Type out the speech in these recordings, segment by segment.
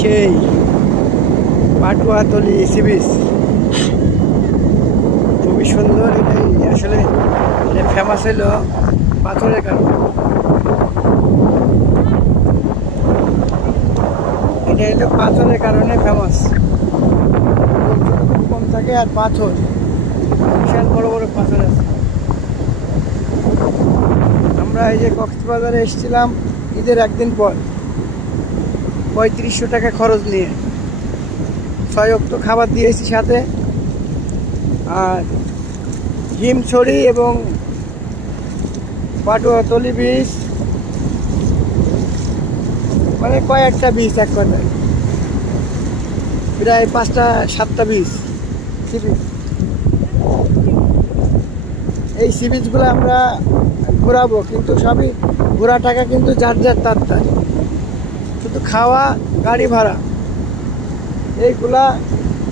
সেই পাটুয়াতলি sea beach খুবই সুন্দর। এটাই আসলে ফেমাস হইল পাথরের কারণে। এটা হলো পাথরের কারণে ফেমাস। কম থাকে আর পাথর, বিশাল বড় বড় পাথর আছে। আমরা এই যে কক্সবাজারে এসেছিলাম ঈদের একদিন পর, 3500 টাকা খরচ নিয়ে 6 অক্ট খাবার দিয়েছি সাথে, আর হিমছড়ি এবং পাটুয়াতলি বীচ, মানে কয়েকটা বীচ এক কথায়, প্রায় 5টা-7টা বীচ, সি বিচ। এই সি বিচগুলো আমরা ঘোরাবো, কিন্তু সবই ঘোরা টাকা কিন্তু যার যার তার, শুধু খাওয়া গাড়ি ভাড়া এইগুলা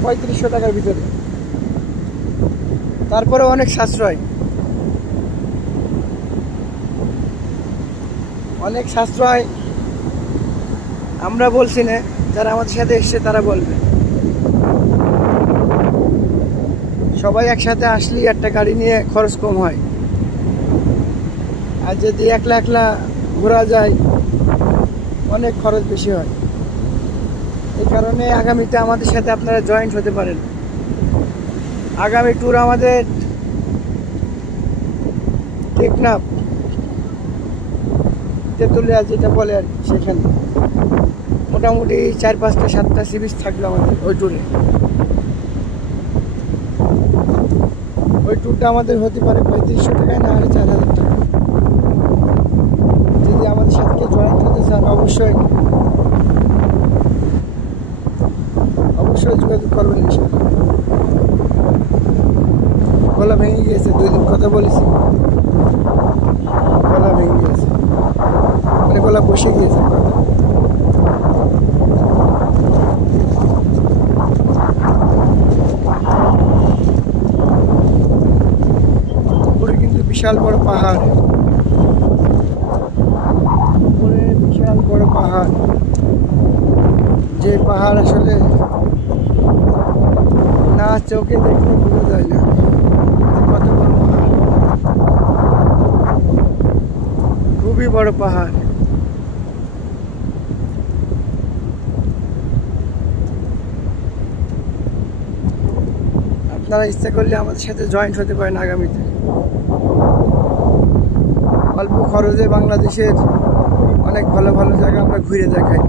3500 টাকার ভিতরে, তারপরে অনেক সাশ্রয়, অনেক সাশ্রয়। আমরা বলছি না, যারা আমাদের সাথে এসছে তারা বলবে। সবাই একসাথে আসলেই একটা গাড়ি নিয়ে খরচ কম হয়, আর যদি একলা একলা ঘোরা যায় অনেক খরচ বেশি হয়। এই কারণে আগামীতে আমাদের সাথে আপনারা জয়েন্ট হতে পারেন। আগামী ট্যুর আমাদের টেকনাফ, তেঁতুলিয়া যেটা বলে আর কি, সেখানে মোটামুটি 4, 5, 7টা সি বিচ থাকবে আমাদের ওই ট্যুরে। ওই ট্যুরটা আমাদের হতে পারে 3500 টাকায়, না হলে 4000 টাকা। যদি আমাদের সাথে জয়েন্ট হতে চান অবশ্যই যোগাযোগ করবেন ইনশাআল্লাহ। গলা ভেঙে গিয়েছে, 2 দিন কথা বলেছি, গলা ভেঙে গিয়েছে, মানে গলা বসে গিয়েছে কথা। উপরে কিন্তু বিশাল বড় পাহাড়, উপরে বিশাল বড় পাহাড়, যে পাহাড় আসলে না চোখে দেখলে বোঝা যায় না কত বড় পাহাড়, খুবই বড় পাহাড়। আপনারা ইচ্ছা করলে আমাদের সাথে জয়েন্ট হতে পারেন আগামীতে। অল্প খরচে বাংলাদেশের অনেক ভালো ভালো জায়গা আমরা ঘুরে দেখাই।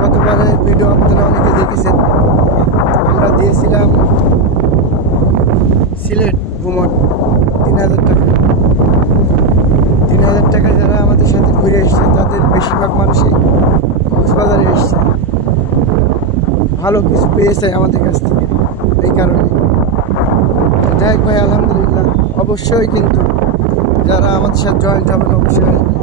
গতবারের ভিডিও আপনারা অনেকে দেখেছেন, আমরা দিয়েছিলাম সিলেট ভ্রমণ 3000 টাকা। 3000 টাকা যারা আমাদের সাথে ঘুরে এসছে তাদের বেশিরভাগ মানুষই কক্সবাজারে এসছে, ভালো কিছু পেয়েছে আমাদের কাছ থেকে। এই কারণে যাই হোক ভাই, আলহামদুলিল্লাহ। অবশ্যই কিন্তু যারা আমাদের সাথে জয়েন্ট হবেন অবশ্যই আসবেন।